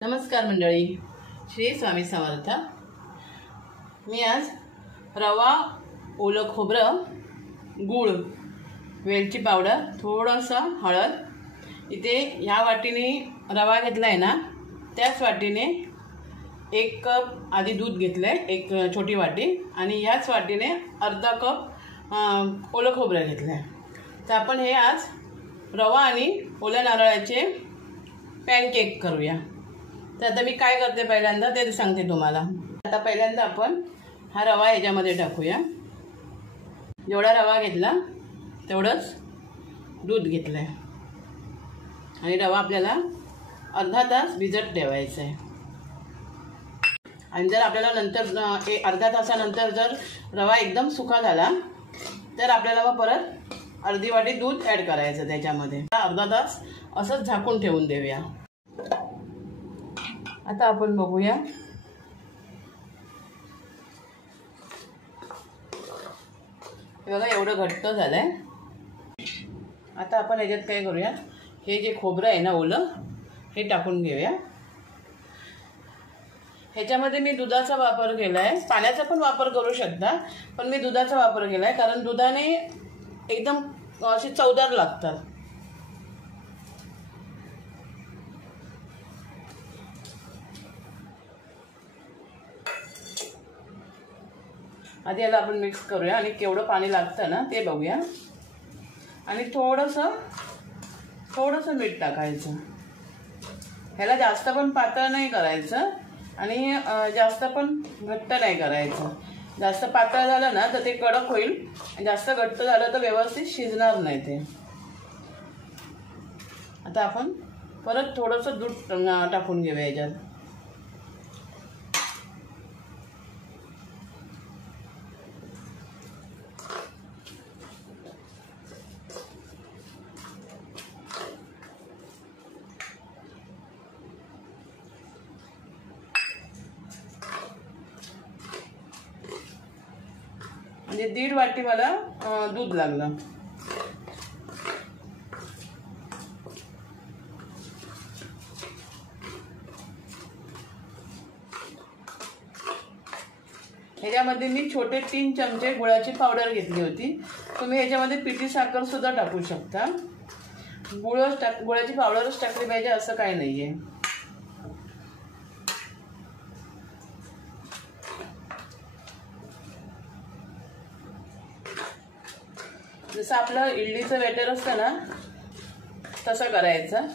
नमस्कार मंडळी, श्री स्वामी समर्थ। मी आज रवा, ओलं खोबरं, गूळ, वेलची पावडर, थोडंसं हळद, इथे ह्या वाटीने रवा घेतला आहे ना, त्याच वाटीने 1 कप आधी दूध घेतलं आहे, एक छोटी वाटी, आणि ह्याच वाटीने अर्धा कप ओलं खोबरं घेतलं आहे। तर आपण हे आज रवा आणि ओल्या नारळाचे पॅनकेक करूया। तर आता मी काय करते पहिल्यांदा ते सांगते तुम्हाला। आता पहिल्यांदा आपण हा रवा ह्याच्यामध्ये टाकूया। जेवढा रवा घेतला तेवढंच दूध घेतलं आहे आणि रवा आपल्याला अर्धा तास भिजत ठेवायचा आहे। आणि जर आपल्याला नंतर अर्ध्या तासानंतर जर रवा एकदम सुका झाला तर आपल्याला मग परत अर्धी वाटी दूध ॲड करायचं त्याच्यामध्ये। अर्धा तास असंच झाकून ठेवून देऊया। आता आपण बघूया, हे बघा एवढं घट्ट झालंय। आता आपण याच्यात काय करूया, हे जे खोबरं आहे ना ओलं, हे टाकून घेऊया। ह्याच्यामध्ये मी दुधाचा वापर केला आहे, पाण्याचा पण वापर करू शकता, पण मी दुधाचा वापर केला आहे कारण दुधाने एकदम अशी चवदार लागतात। आधी याला आपण मिक्स करूया आणि केवढं पाणी लागतं ना ते बघूया। आणि थोडंसं मीठ टाकायचं। ह्याला जास्त पण पातळ नाही करायचं आणि जास्त पण घट्ट नाही करायचं। जास्त पातळ झालं ना तर ते कडक होईल, जास्त घट्ट झालं तर व्यवस्थित शिजणार नाही ते। आता आपण परत थोडंसं दूध टाकून घेऊया याच्यात। म्हणजे 1.5 वाटी मला दूध लागलं। ह्याच्यामध्ये मी छोटे 3 चमचे गुळाची पावडर घेतली होती। तुम्ही ह्याच्यामध्ये पिठी साखर सुद्धा टाकू शकता। गुळाची पावडरच टाकली पाहिजे असं काही नाहीये। जसं आपलं इडलीचं बॅटर असतं ना तसं करायचं।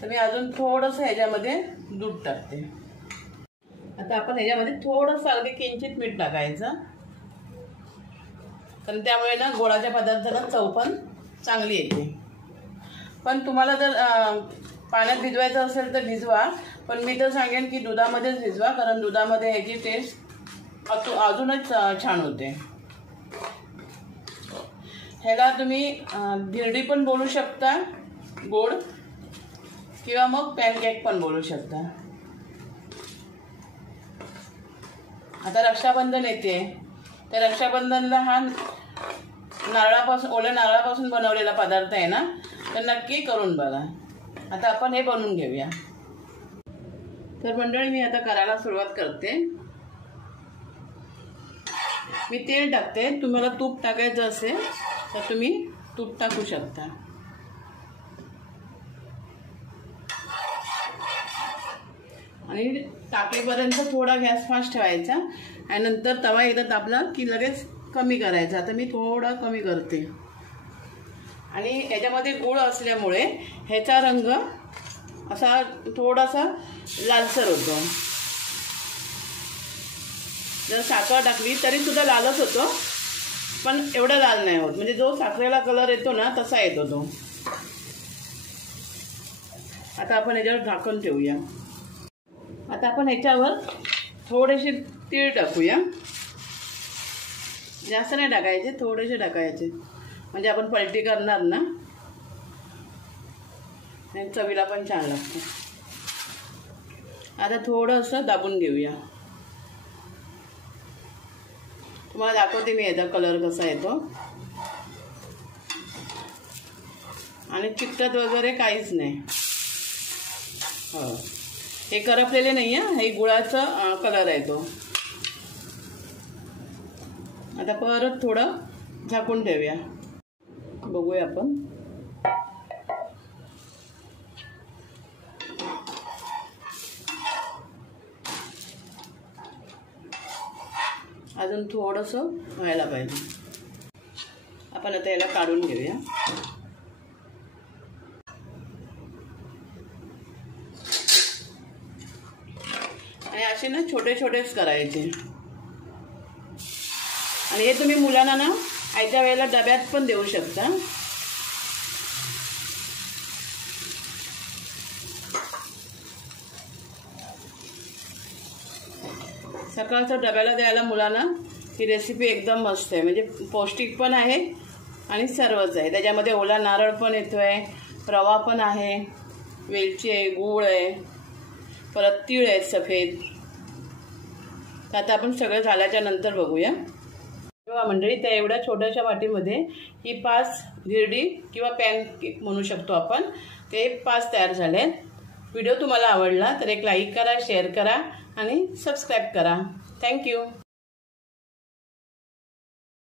तर मी अजून थोडंसं ह्याच्यामध्ये दूध टाकते। आता आपण ह्याच्यामध्ये थोडंसं अगदी किंचित मीठ टाकायचं, कारण त्यामुळे ना गोडाच्या पदार्थांना चव पण चांगली येते। पण तुम्हाला जर पाण्यात भिजवायचं असेल तर भिजवा, पण मी तर सांगेन की दुधामध्येच भिजवा, कारण दुधामध्ये ह्याची टेस्ट अजूनच छान होते। ह्याला तुम्ही धिरडी पण बोलू शकता गोड, किंवा मग पॅनकेक पण बोलू शकता। आता रक्षाबंधन येते, तर रक्षाबंधनला हा ओल्या नारळापासून बनवलेला पदार्थ आहे ना, तर नक्की करून बघा। आता आपण हे बनवून घेऊया। तर मंडळी, मी आता करायला सुरुवात करते। मी तेल टाकते, तुम्हाला तूप टाकायचं असेल तर तुम्ही तूप टाकू शकता। आणि टाकेपर्यंत थोडा गॅस फास्ट ठेवायचा आणि नंतर तवा एकदा तापला की लगेच कमी करायचा। आता मी थोडा कमी करते। आणि याच्यामध्ये गूळ असल्यामुळे ह्याचा रंग असा थोडासा लालसर होतो। जर साखर टाकली तरी सुद्धा लालच होतो, पण एवढा लाल नाही होत, म्हणजे जो साखरेला कलर येतो ना तसा येतो तो। आता आपण याच्यावर झाकण ठेवूया। आता आपण ह्याच्यावर थोडेसे तीळ टाकूया। जास्त नाही टाकायचे, थोडेसे टाकायचे, म्हणजे आपण पलटी करणार ना, चवीला पण छान लागतं। आता थोडंसं दाबून घेऊया। तुम्हाला दाखवते मी याचा कलर कसा येतो। आणि चिकटत वगैरे काहीच नाही। हो, हे करपलेले नाही आहे, हे गुळाचा कलर आहे तो. आता परत थोडं झाकून ठेवूया, बघूया आपण. अजून थोडंसं व्हायला पाहिजे. आपण आता याला काढून घेऊया. आणि असे ना छोटे छोटेच करायचे. आणि हे तुम्ही मुलांना ना आयत्या वेळेला डब्यात पण देऊ शकता. सकाळचं डब्याला द्यायला मुलांना ही रेसिपी एकदम मस्त आहे. म्हणजे पौष्टिक पण आहे आणि सर्वच आहे. त्याच्यामध्ये ओला नारळ पण येतोय, रवा पण आहे, वेलची आहे, गूळ आहे, परत तीळ आहेत सफेद. तर आता आपण सगळं झाल्याच्या नंतर बघूया. बघा मंडळी, त्या एवढ्या छोट्याशा वाटीमध्ये ही 5 धिरडी किंवा पॅन केक म्हणू शकतो आपण, ते 5 तयार झालेत. व्हिडिओ तुम्हाला आवडला तर एक लाईक करा, शेअर करा आणि सबस्क्राईब करा. थँक्यू.